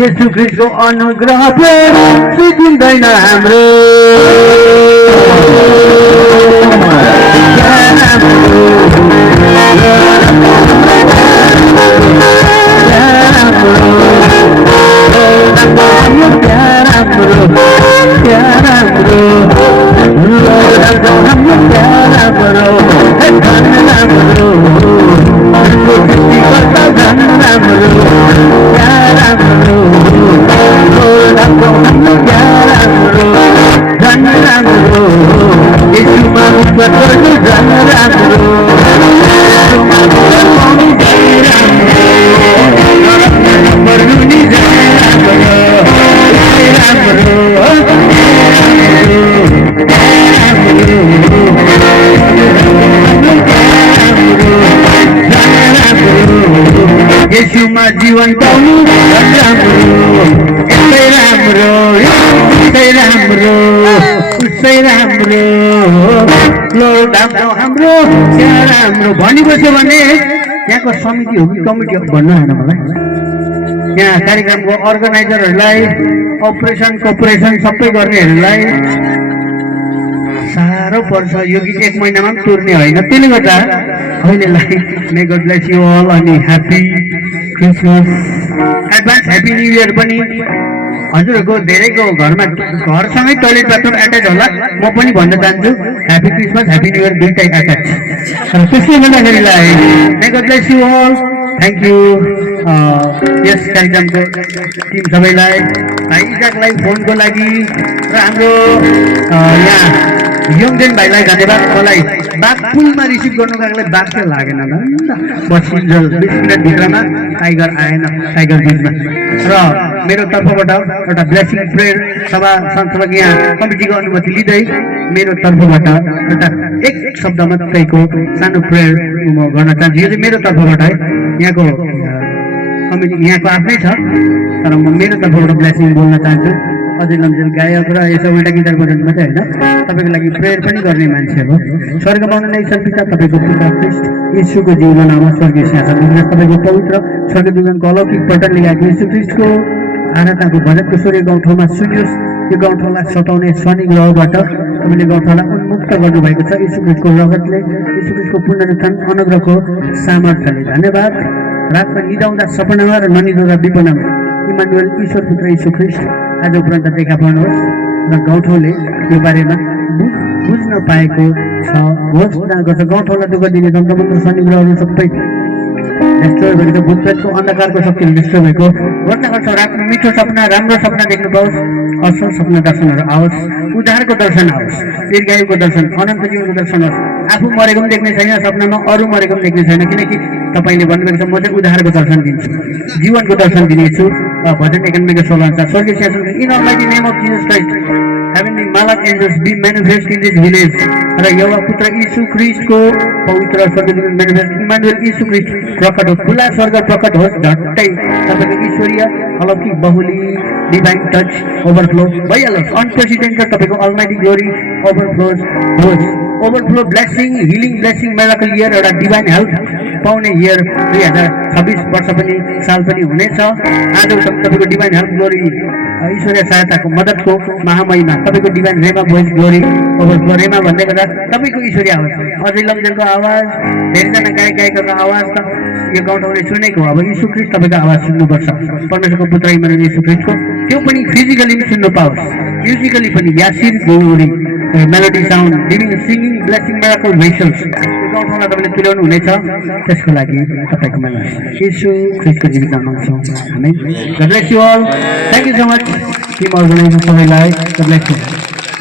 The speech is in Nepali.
यीशु ख्रीष्टको अनुग्रह प्रेम सिद्धिँदैन हाम्रो यीशुमा जीवन पाउनु राम्रो यसै राम्रो उसै राम्रो उसै राम्रो लोड हाम्रो त्यहाँ राम्रो भनिबस्यो भने त्यहाँको समिति हो कि कमिटी हो भन्नु होइन मलाई यहाँ कार्यक्रमको अर्गनाइजरहरूलाई अपरेसन कोपरेसन सबै गर्नेहरूलाई साह्रो पर्छ यो गीत 1 महिनामा पनि तुर्ने होइन त्यसले गर्दा अहिलेलाई may God bless you all अनि happy Christmas advance happy new year पनि हजुरहरूको धेरैको घरमा घरसँगै टोयलेट बाथरुम एट्याच होला म पनि भन्न चाहन्छु happy Christmas happy new year दुईटै एट्याच त्यसले गर्दाखेरिलाई may God bless you all thank you यस कार्यक्रमको टिम सबैलाई भाइ इजाकलाई फोनको लागि र हाम्रो यहाँ योङदेन भाइलाई धन्यवाद मलाई बाघ पुलमा रिसिभ गर्नुको लागि बाघ चाहिँ लागेन बसिन्जल 20 मिनट भित्रमा टाइगर आएन टाइगर बिचमा र मेरो तर्फबाट एउटा ब्लेसिङ प्रेयर सभा संस्थापक यहाँ कमिटीको अनुमति लिँदै मेरो तर्फबाट एउटा एक शब्द मात्रैको सानो प्रेयर म गर्न चाहन्छु यो चाहिँ मेरो तर्फबाट है यहाँको कमिटी यहाँको आफ्नै छ तर म मेरो तर्फबाट ब्लेसिङ बोल्न चाहन्छु अझै लम्जेल गायक र यसो उल्टा गिटार बजाउनु मात्रै होइन तपाईँको लागि प्रेयर पनि गर्ने मान्छे हो स्वर्गमा हुनुहुने ईश्वर पिता तपाईँको पुत्र ख्रीष्ट यीशुको जिउको नाममा स्वर्गीय सिंहासन तपाईँको पवित्र स्वर्गदूतको अलौकिक पल्टन ल्याएको यीशु ख्रीष्टको आराधनाको भजनको सूर्य गाउँठाउँमा सुनियोस् यो गाउँठाउँलाई सताउने शनि ग्रहबाट तपाईँले गाउँठाउँलाई उन्मुक्त गर्नुभएको छ यीशु ख्रीष्टको रगतले यीशु ख्रीष्टको पुनरुत्थान अनुग्रहको सामर्थ्यले धन्यवाद रातमा निदाउँदा सपनामा र ननिदाउँदा विपनामा इमानुएल ईश्वर पुत्र यीशु ख्रीष्ट आज उपरान्त देखा पर्नुहोस् र गाउँठाउँले यो बारेमा बुझ्न पाएको छ घोषणा गर्छ गाउँठाउँलाई दुःख दिने तन्त्रमन्त्र शनि ग्रहहरू सबै डिस्ट्रोय भएको भूतप्रेतको अन्धकारको शक्तिहरू डिस्ट्रोय भएको घोषणा गर्छ रातमा मिठो सपना राम्रो सपना देख्नु पाओस् असल सपना दर्शनहरू आओस् उद्धारको दर्शन आओस् दीर्घायुको दर्शन अनन्त जीवनको दर्शन होस् आफू मरेको पनि देख्ने छैन सपनामा अरू मरेको पनि देख्ने छैन किनकि तपाईँले भन्नुभएको छ म चाहिँ उद्धारको दर्शन दिन्छु जीवनको दर्शन दिनेछु भजन 91 16 अनुसार स्वर्गीय सिंहासन in Almighty name of Jesus Christ heavenly malach angels be manifest in this village र यहोवा पुत्र यीशु ख्रीष्टको पवित्र स्वर्गदूत manifest इमानुएल यीशु ख्रीष्ट प्रकट होस् खुला स्वर्ग प्रकट होस् झट्टै तपाईको ईश्वरीय अलौकिक बहुली डिभाइन टच ओभरफ्लो भइहालोस् अनप्रेसिडेन्टेड तपाईको अलमाइटी ग्लोरी ओभरफ्लोज होस् overflow blessing healing blessing miracle year एउटा डिभाइन हेल्थ पाउने इयर 2026 वर्ष पनि साल पनि हुनेछ आज तपाईको डिभाइन हेल्थ ग्लोरी ईश्वरीय सहायताको मद्दतको महामहिमा तपाईको डिभाइन रेमा भोइस ग्लोरी ओभरफ्लो रेमा भन्दै गर्दा तपाईको ईश्वरीय आवाज अझै लम्जेलको आवाज धेरैजना गायक गायकहरूको आवाज त यो गाउँठाउँले सुनेको अब यीशु ख्रीष्ट तपाईँको आवाज सुन्नुपर्छ परमेश्वरको पुत्र इमानुएल यीशु ख्रीष्टको त्यो पनि फिजिकली पनि सुन्नु पाओस् म्युजिकली पनि Yasir Gauri melody sound living singing blessing miracle vessels यो गाउँठाउँलाई तपाईँले तुल्याउनु हुनेछ त्यसको लागि तपाईँको मेला यीशु ख्रीष्टको जीवित नाम माग्छौँ आमेन God bless you all thank you so much team organiser सबैलाई गॉड ब्लेस यु